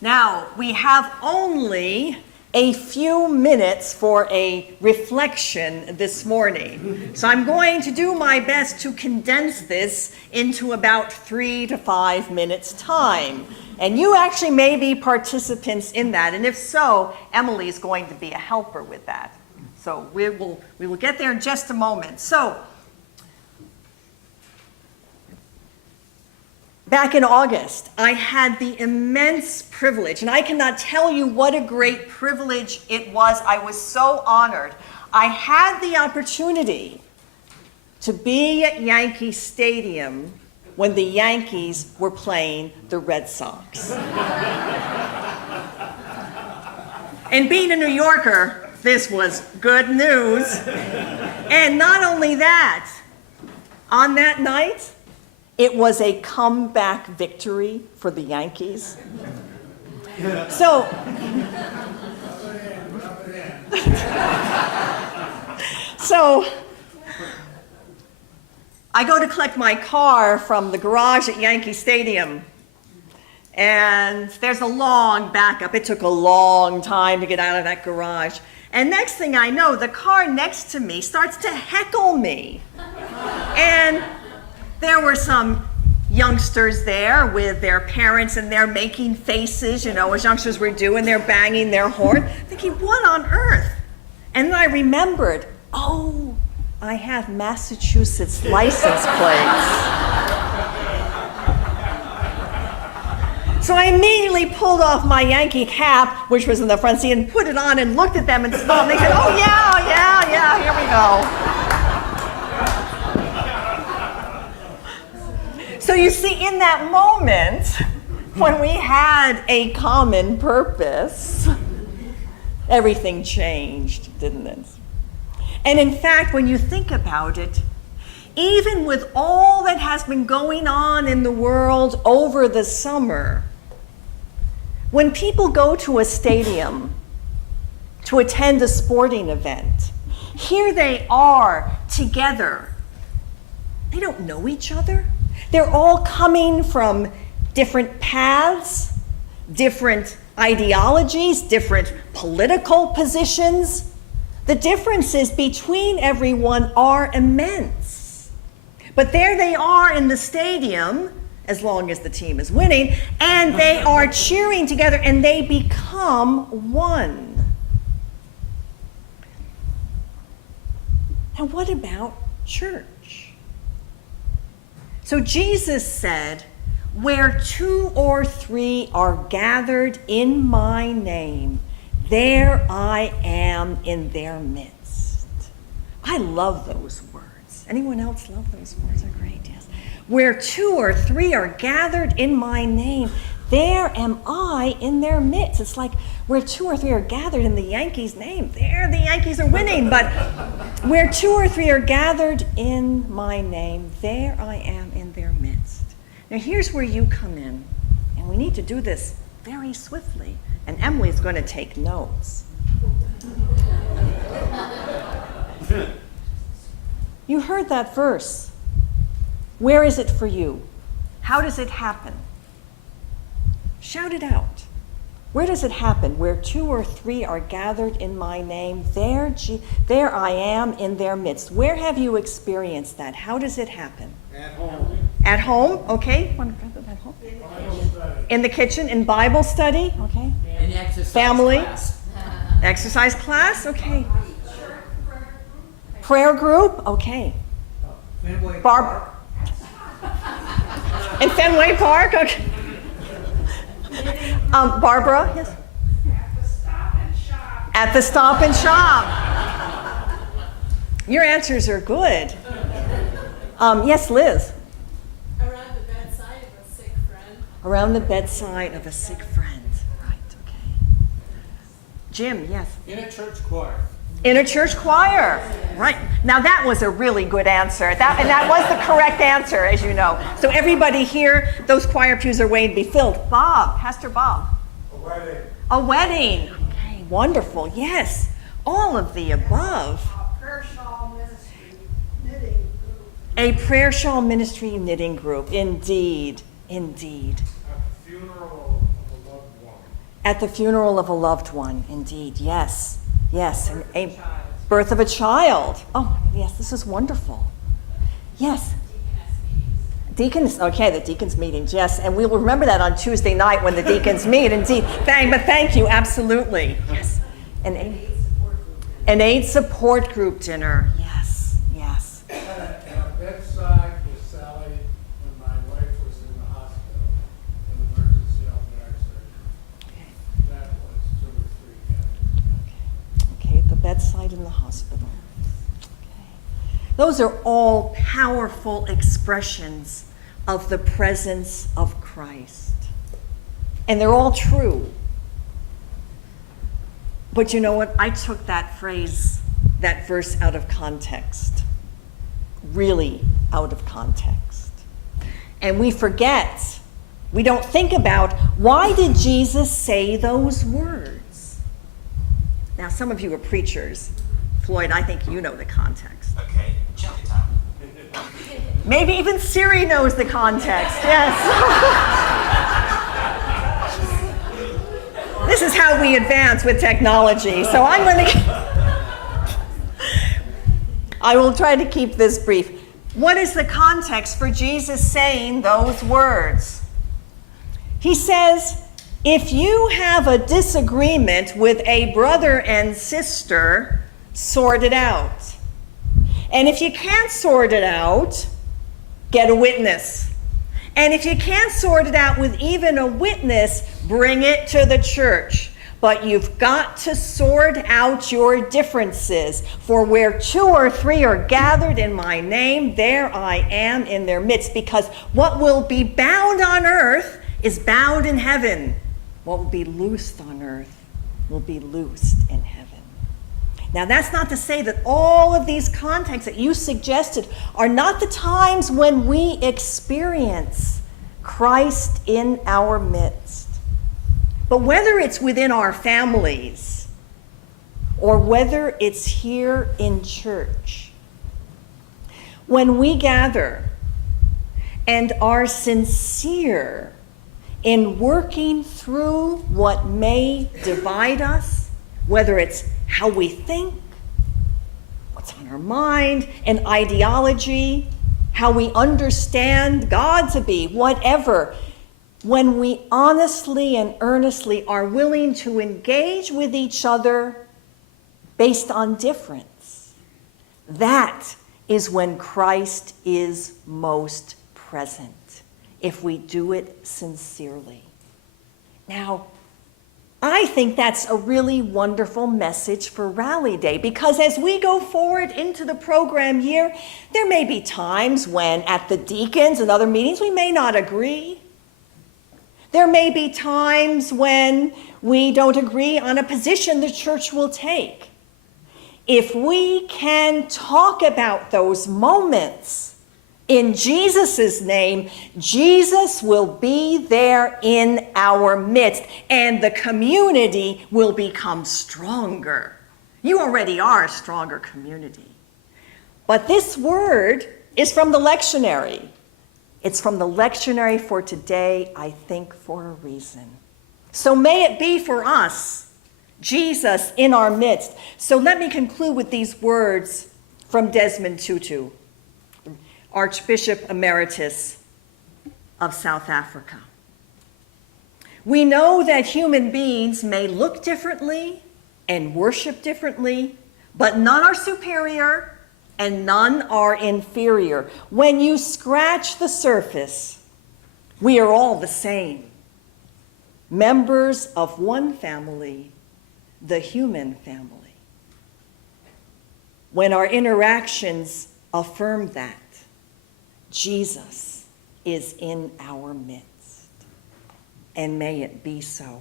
Now, we have only a few minutes for a reflection this morning. So I'm going to do my best to condense this into about 3 to 5 minutes time. And you actually may be participants in that. And if so, Emily is going to be a helper with that. So we will get there in just a moment. So back in August, I had the immense privilege, and I cannot tell you what a great privilege it was. I was so honored. I had the opportunity to be at Yankee Stadium when the Yankees were playing the Red Sox. And being a New Yorker, this was good news. And not only that, on that night, it was a comeback victory for the Yankees. So I go to collect my car from the garage at Yankee Stadium, and there's a long backup. It took a long time to get out of that garage. And next thing I know, the car next to me starts to heckle me. And there were some youngsters there with their parents, and they're making faces, you know, as youngsters were doing. They're banging their horn, thinking, what on earth? And then I remembered, oh, I have Massachusetts license plates. So I immediately pulled off my Yankee cap, which was in the front seat, and put it on and looked at them and smiled. And they said, oh, yeah, here we go. So you see, in that moment, when we had a common purpose, everything changed, didn't it? And in fact, when you think about it, even with all that has been going on in the world over the summer, when people go to a stadium to attend a sporting event, here they are together. They don't know each other. They're all coming from different paths, different ideologies, different political positions. The differences between everyone are immense. But there they are in the stadium, as long as the team is winning, and they are cheering together, and they become one. Now, what about church? So Jesus said, where 2 or 3 are gathered in my name, there I am in their midst. I love those words. Anyone else love those words? They're great, yes. Where 2 or 3 are gathered in my name, there am I in their midst. It's like where 2 or 3 are gathered in the Yankees' name, there the Yankees are winning. But where 2 or 3 are gathered in my name, there I am in their midst. Now here's where you come in, and we need to do this very swiftly. And Emily's going to take notes. You heard that verse. Where is it for you? How does it happen? Shout it out. Where does it happen? Where 2 or 3 are gathered in my name, there I am in their midst. Where have you experienced that? How does it happen? At home. At home? Okay. At home? In the kitchen? In Bible study? Okay. In exercise family? Class. Exercise class? Okay. Prayer group? Okay. Fenway Barb. In Fenway Park? Okay. Barbara? Yes. At the Stop and Shop. At the Stop and Shop. Your answers are good. Yes, Liz. Around the bedside of a sick friend. Around the bedside of a sick friend. Right, okay. Jim, yes. in a church choir. In a church choir. Right. Now that was a really good answer. And that was the correct answer, as you know. So everybody here, those choir pews are waiting to be filled. Bob, Pastor Bob. A wedding. A wedding. Okay, wonderful. Yes. All of the above. A prayer shawl ministry knitting group. A prayer shawl ministry knitting group. Indeed. Indeed. At the funeral of a loved one. At the funeral of a loved one, indeed. Yes. Yes. A birth of a child. Oh, yes, this is wonderful. Yes. Deacons, okay, the deacons meetings, yes. And we will remember that on Tuesday night when the deacons meet, indeed. Thank you, absolutely. Yes. An AIDS support group dinner. Yes, yes. And a bedside with Sally when my wife was in the hospital in emergency operating surgery. That was 2 or 3 Okay, at the bedside in the hospital. Okay. Those are all powerful expressions of the presence of Christ. And they're all true. But you know what? I took that phrase, that verse out of context. Really out of context. And we forget, we don't think about, why did Jesus say those words? Now, some of you are preachers. Floyd, I think you know the context. Okay, chili time. Maybe even Siri knows the context, yes. This is how we advance with technology. So I will try to keep this brief. What is the context for Jesus saying those words? He says, if you have a disagreement with a brother and sister, sort it out. And if you can't sort it out, get a witness. And if you can't sort it out with even a witness, bring it to the church. But you've got to sort out your differences. For where 2 or 3 are gathered in my name, there I am in their midst. Because what will be bound on earth is bound in heaven. What will be loosed on earth will be loosed in heaven. Now, that's not to say that all of these contexts that you suggested are not the times when we experience Christ in our midst. But whether it's within our families or whether it's here in church, when we gather and are sincere in working through what may divide us, whether it's how we think, what's on our mind, an ideology, how we understand God to be, whatever, when we honestly and earnestly are willing to engage with each other based on difference, that is when Christ is most present, if we do it sincerely. Now, I think that's a really wonderful message for Rally Day, because as we go forward into the program year, there may be times when at the deacons and other meetings we may not agree. There may be times when we don't agree on a position the church will take. If we can talk about those moments in Jesus' name, Jesus will be there in our midst, and the community will become stronger. You already are a stronger community. But this word is from the lectionary. It's from the lectionary for today, I think, for a reason. So may it be for us, Jesus in our midst. So let me conclude with these words from Desmond Tutu, Archbishop Emeritus of South Africa. We know that human beings may look differently and worship differently, but none are superior and none are inferior. When you scratch the surface, we are all the same, members of one family, the human family. When our interactions affirm that, Jesus is in our midst, and may it be so.